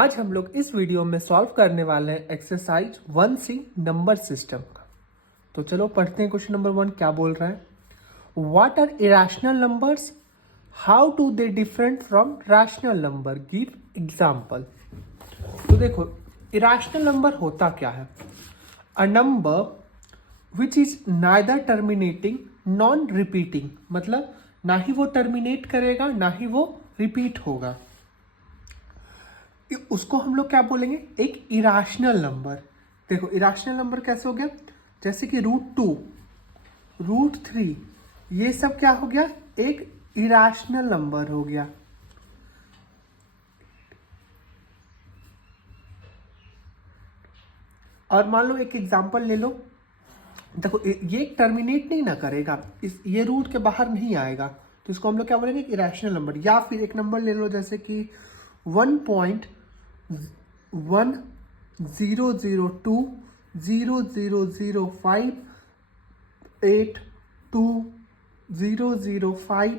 आज हम लोग इस वीडियो में सॉल्व करने वाले हैं एक्सरसाइज 1C नंबर सिस्टम का। तो चलो पढ़ते हैं। क्वेश्चन नंबर 1 क्या बोल रहा है? What are irrational numbers, how do they different from rational number, give example. तो देखो, इरेशनल नंबर होता क्या है? A number which is neither terminating non repeating, मतलब ना ही वो टर्मिनेट करेगा ना ही वो रिपीट होगा, उसको हम लोग क्या बोलेंगे? एक इरेशनल नंबर। देखो इरेशनल नंबर कैसे हो गया? जैसे कि √2, √3, ये सब क्या हो गया? एक इरेशनल नंबर हो गया। और मान लो एक एग्जांपल ले लो। देखो ये टर्मिनेट नहीं ना करेगा, इस ये रूट के बाहर नहीं आएगा, तो इसको हम लोग क्या बोलेंगे? एक इरेशनल नंबर। या फिर एक नंबर ले लो जैसे कि 1.100200582005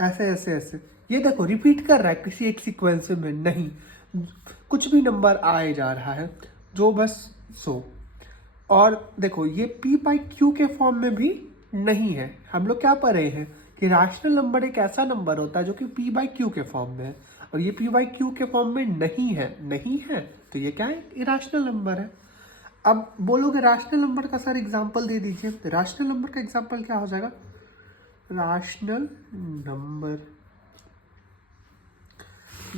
ऐसे ऐसे ऐसे। ये देखो रिपीट कर रहा है किसी एक सीक्वेंस में नहीं, कुछ भी नंबर आए जा रहा है जो बस सो। और देखो ये p/q के फॉर्म में भी नहीं है। हम लोग क्या पढ़ रहे हैं कि रैशनल नंबर एक ऐसा नंबर होता है जो कि p/q के फॉर्म में है, और ये p/q के फॉर्म में नहीं है, तो ये क्या है? इरेशनल नंबर है। अब बोलोगे रैशनल नंबर का सर एग्जांपल दे दीजिए। रैशनल नंबर का एग्जांपल क्या हो जाएगा? रैशनल नंबर,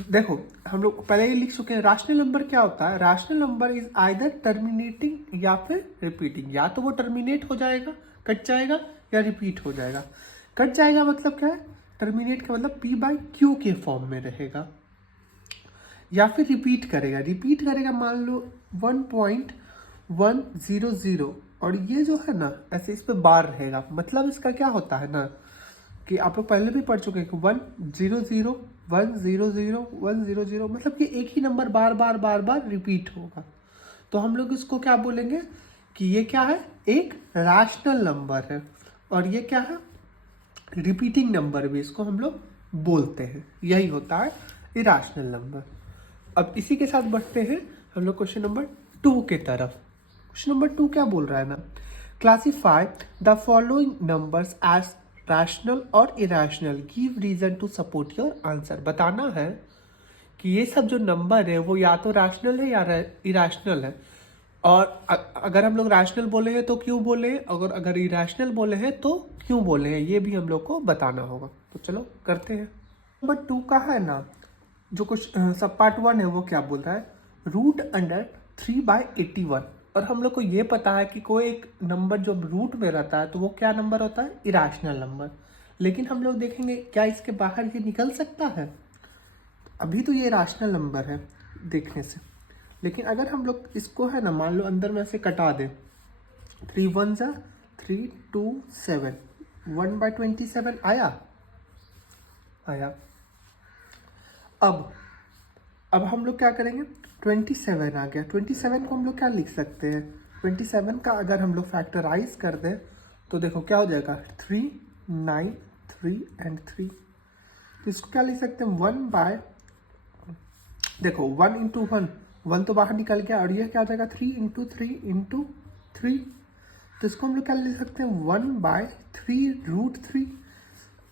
देखो हम लोग पहले ही लिख चुके हैं। रैशनल नंबर क्या होता है? Rational number is either terminating या फिर रिपीटिंग। या तो वो टर्मिनेट हो जाएगा, कट जाएगा, या रिपीट हो जाएगा। कट जाएगा मतलब क्या है? टर्मिनेट का मतलब p/q के फॉर्म में रहेगा। या फिर रिपीट करेगा मान लो 1.100, और ये जो है ना ऐसे इस पे बार रहेगा। मतलब इसका क्या होता है ना कि आप लोग पहले भी पढ़ चुके हैं कि 100 100 100, मतलब कि एक ही नंबर बार बार बार बार रिपीट होगा। तो हम लोग इसको क्या बोलेंगे कि ये क्या है? एक रैशनल नंबर है। और ये क्या है? रिपीटिंग नंबर भी इसको हम लोग बोलते हैं। यही होता है इरेशनल नंबर। अब इसी के साथ बढ़ते हैं हम लोग क्वेश्चन नंबर 2 के तरफ। क्वेश्चन नंबर 2 क्या बोल रहा है ना? Classify the following numbers as rational और irrational, give reason to support your answer. बताना है कि ये सब जो नंबर है वो या तो रैशनल है या इरेशनल है। और अगर हम लोग रैशनल बोले हैं तो क्यों बोले हैं, अगर इरेशनल बोले हैं तो क्यों बोले हैं, ये भी हम लोग को बताना होगा। तो चलो करते हैं। नंबर 2 का है ना, जो कुछ सब पार्ट 1 है वो क्या बोल रहा है? √3/81। और हम लोग को ये पता है कि कोई एक नंबर जो रूट में रहता है तो वो क्या नंबर होता है? Irrational number. लेकिन हम लोग देखेंगे क्या इसके बाहर ये निकल सकता है? अभी तो ये रैशनल नंबर है देखने से, लेकिन अगर हम लोग इसको है ना मान लो अंदर में से कटा दें, 3 1 3 2 7, 1/27 आया। अब हम लोग क्या करेंगे? 27 आ गया। 27 को हम लोग क्या लिख सकते हैं? 27 का अगर हम लोग फैक्टराइज कर दें तो देखो क्या हो जाएगा? 3 9 3 एंड 3। तो इसको क्या लिख सकते हैं? देखो 1 इंटू 1 तो बाहर निकल गया, और ये क्या हो जाएगा? 3 इंटू 3 इंटू 3। तो इसको हम लोग क्या लिख सकते हैं? 1/3√3।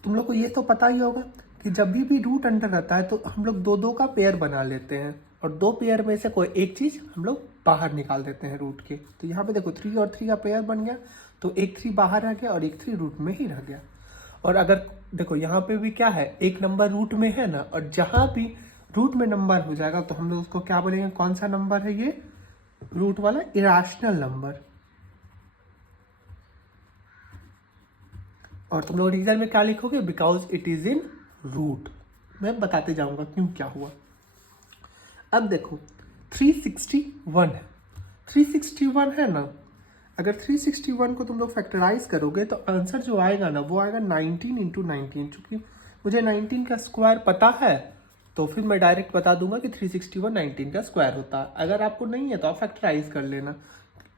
तुम लोग को ये तो पता ही होगा कि जब भी रूट अंडर रहता है तो हम लोग दो दो का पेयर बना लेते हैं, और दो पेयर में से कोई एक चीज़ हम लोग बाहर निकाल देते हैं रूट के। तो यहाँ पे देखो 3 और 3 का पेयर बन गया, तो एक 3 बाहर रह गया और एक 3 रूट में ही रह गया। और अगर देखो यहाँ पे भी क्या है? एक नंबर रूट में है ना, और जहाँ भी रूट में नंबर हो जाएगा तो हम लोग उसको क्या बोलेंगे? कौन सा नंबर है ये? रूट वाला इरेशनल नंबर। और तुम लोग रीजन में क्या लिखोगे? Because it is in root. मैं बताते जाऊंगा क्यों क्या हुआ। अब देखो 361 है। 361 है ना, अगर 361 को तुम लोग फैक्टराइज करोगे तो आंसर जो आएगा ना वो आएगा 19 इंटू 19। चूंकि मुझे 19 का स्क्वायर पता है तो फिर मैं डायरेक्ट बता दूंगा कि 361 19 का स्क्वायर होता है। अगर आपको नहीं है तो आप फैक्टराइज कर लेना।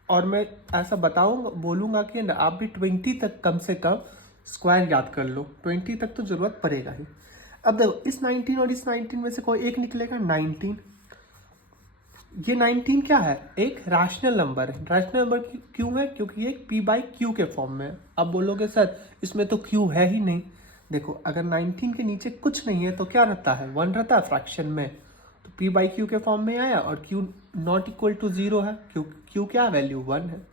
और मैं ऐसा बताऊंगा, बोलूंगा कि ना आप भी 20 तक कम से कम स्क्वायर याद कर लो। 20 तक तो जरूरत पड़ेगा ही। अब देखो इस 19 और इस 19 में से कोई एक निकलेगा 19, ये 19 क्या है, एक रैशनल नंबर है। रैशनल नंबर क्यों है, क्योंकि ये पी बाई क्यू के फॉर्म में है। अब बोलोगे सर इसमें तो क्यू है ही नहीं। देखो अगर 19 के नीचे कुछ नहीं है तो क्या रहता है, 1 रहता है फ्रैक्शन में, तो पी बाई क्यू के फॉर्म में आया और क्यू नॉट इक्वल टू 0 है, क्यू क्या वैल्यू 1 है,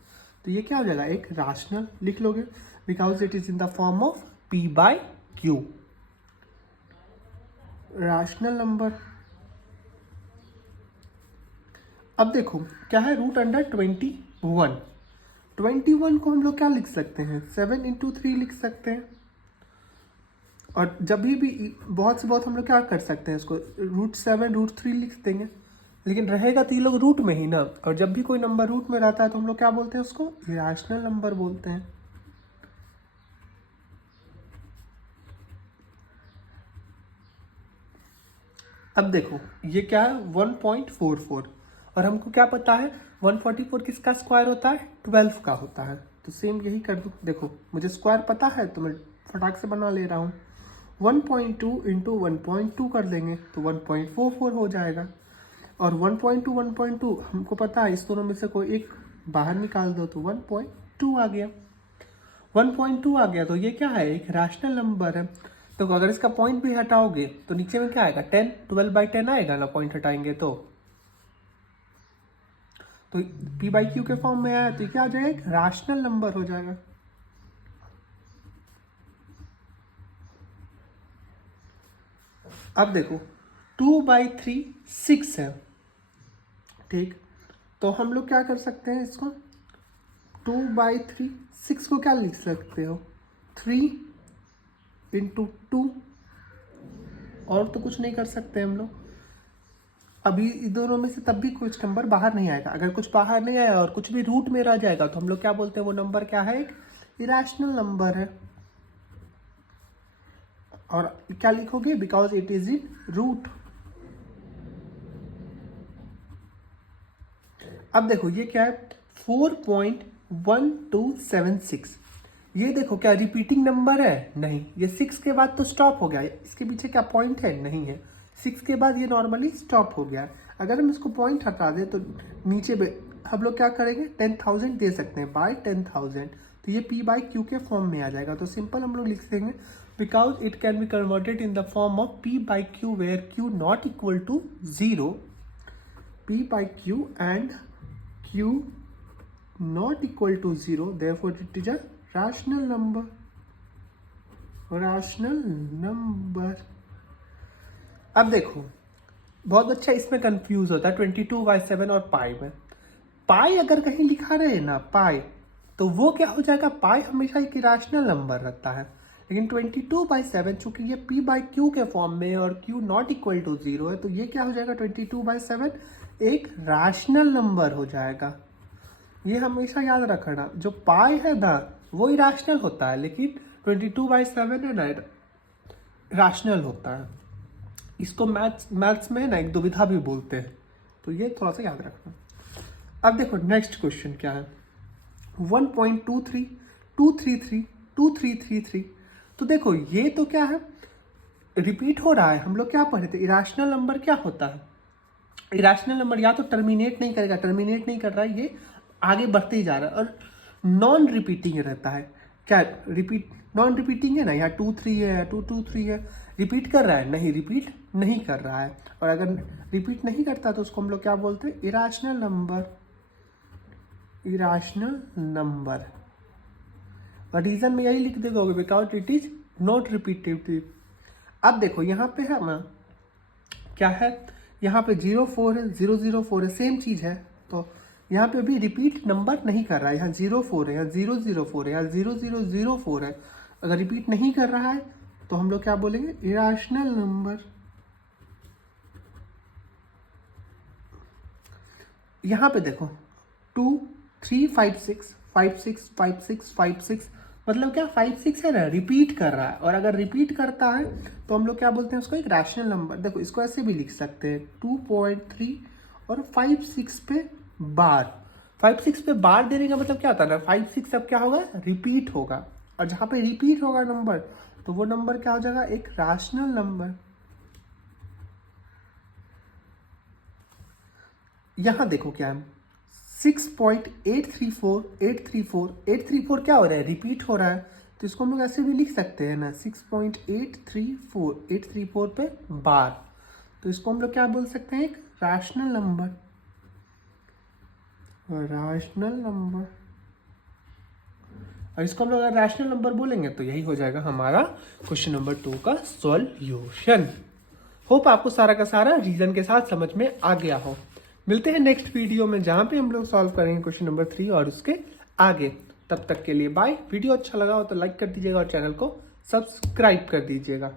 तो ये क्या हो जाएगा, एक रैशनल लिख लोगे, because it is in the form of P by Q, rational number. अब देखो क्या है, रूट अंडर 21। 21 को हम लोग क्या लिख सकते हैं, 7 इंटू 3 लिख सकते हैं। और जब भी बहुत से बहुत हम लोग क्या कर सकते हैं, इसको √7 √3 लिख देंगे, लेकिन रहेगा तो ये लोग रूट में ही ना। और जब भी कोई नंबर रूट में रहता है तो हम लोग क्या बोलते हैं, उसको इरेशनल नंबर बोलते हैं। अब देखो ये क्या है, 1.44, और हमको क्या पता है 144 किसका स्क्वायर होता है, 12 का होता है। तो सेम यही कर दूँ, देखो मुझे स्क्वायर पता है तो मैं फटाक से बना ले रहा हूँ। 1.2 इंटू 1.2 कर देंगे तो 1.44 हो जाएगा। और 1.2 1.2 हमको पता है, इस दोनों में से कोई एक बाहर निकाल दो तो 1.2 आ गया। 1.2 आ गया तो ये क्या है, एक रैशनल नंबर है। तो अगर इसका पॉइंट भी हटाओगे तो नीचे में क्या आएगा, 10, 12/10 आएगा ना, पॉइंट हटाएंगे तो पी बाई क्यू के फॉर्म में आया तो क्या आ जाएगा, एक रैशनल नंबर हो जाएगा। अब देखो 2/3 6 है, ठीक, तो हम लोग क्या कर सकते हैं, इसको 2/3 6 को क्या लिख सकते हो, 3 इंटू 2, और तो कुछ नहीं कर सकते हम लोग। अभी इन दोनों में से तब भी कुछ नंबर बाहर नहीं आएगा। अगर कुछ बाहर नहीं आया और कुछ भी रूट में रह जाएगा तो हम लोग क्या बोलते हैं, वो नंबर क्या है, एक इरेशनल नंबर है। और क्या लिखोगे, because it is in root. अब देखो ये क्या है, 4.1276। ये देखो क्या रिपीटिंग नंबर है, नहीं, ये 6 के बाद तो स्टॉप हो गया। इसके पीछे क्या पॉइंट है, नहीं है, 6 के बाद ये नॉर्मली स्टॉप हो गया। अगर हम इसको पॉइंट हटा दें तो नीचे हम लोग क्या करेंगे, 10,000 दे सकते हैं, बाय 10,000, तो ये पी बाई क्यू के फॉर्म में आ जाएगा। तो सिंपल हम लोग लिख देंगे, because it can be converted in the form of P by Q where Q not equal to 0, P by Q and Q not equal to 0, therefore it is a rational number, rational number। अब देखो बहुत अच्छा इसमें confuse होता है 22/7 और पाई में। पाई अगर कहीं लिखा रहे ना पाई, तो वो क्या हो जाएगा, पाई हमेशा एक इरेशनल नंबर रहता है। लेकिन 22/7 चूंकि ये p बाई क्यू के फॉर्म में और q नॉट इक्वल टू 0 है, तो ये क्या हो जाएगा, 22/7 एक रैशनल नंबर हो जाएगा। ये हमेशा याद रखना, जो पाई है ना वो इरेशनल होता है, लेकिन 22/7 है ना रैशनल होता है। इसको मैथ्स में ना एक दुविधा भी बोलते हैं, तो ये थोड़ा सा याद रखना। अब देखो नेक्स्ट क्वेश्चन क्या है, 1.23 233 2333। तो देखो ये तो क्या है, रिपीट हो रहा है। हम लोग क्या पढ़े थे, इरेशनल नंबर क्या होता है, इरेशनल नंबर या तो टर्मिनेट नहीं करेगा, टर्मिनेट नहीं कर रहा है, ये आगे बढ़ते ही जा रहा है, और नॉन रिपीटिंग रहता है। क्या रिपीट, नॉन रिपीटिंग है ना, यहाँ 2 3 है या 2 2 3 है, रिपीट कर रहा है, नहीं रिपीट नहीं कर रहा है। और अगर रिपीट नहीं करता तो उसको हम लोग क्या बोलते हैं, इरेशनल नंबर, इरेशनल नंबर। और रीजन में यही लिख देगा, because it is not repetitive. अब देखो यहाँ पे है ना, क्या है, यहाँ पे 04 है, 004 है, सेम चीज़ है। तो यहाँ पे भी रिपीट नंबर नहीं कर रहा है, यहाँ 04 है, यहाँ 004 है, यहाँ 0004 है। अगर रिपीट नहीं कर रहा है तो हम लोग क्या बोलेंगे, इरेशनल नंबर। यहाँ पे देखो 2 3 5 6 5 6 5 6 5 6, मतलब क्या 5 6 है ना, रिपीट कर रहा है। और अगर रिपीट करता है तो हम लोग क्या बोलते हैं, उसको एक रैशनल नंबर। देखो इसको ऐसे भी लिख सकते हैं, 2.3 और 5 6 पे बार, 5 6 पे बार देने का मतलब क्या होता है ना, 5 6 अब क्या होगा, रिपीट होगा। और जहाँ पे रिपीट होगा नंबर, तो वो नंबर क्या हो जाएगा, एक रैशनल नंबर। यहाँ देखो क्या है 6.834 क्या हो रहा है, रिपीट हो रहा है, तो इसको हम लोग ऐसे भी लिख सकते हैं ना 6.834 पे बार, तो इसको हम लोग क्या बोल सकते हैं, एक रैशनल नंबर, और इसको हम लोग अगर रैशनल नंबर बोलेंगे तो यही हो जाएगा हमारा क्वेश्चन नंबर 2 का सॉल्यूशन। होप आपको सारा का सारा रीजन के साथ समझ में आ गया हो। मिलते हैं नेक्स्ट वीडियो में जहां पे हम लोग सॉल्व करेंगे क्वेश्चन नंबर 3 और उसके आगे। तब तक के लिए बाय। वीडियो अच्छा लगा हो तो लाइक कर दीजिएगा और चैनल को सब्सक्राइब कर दीजिएगा।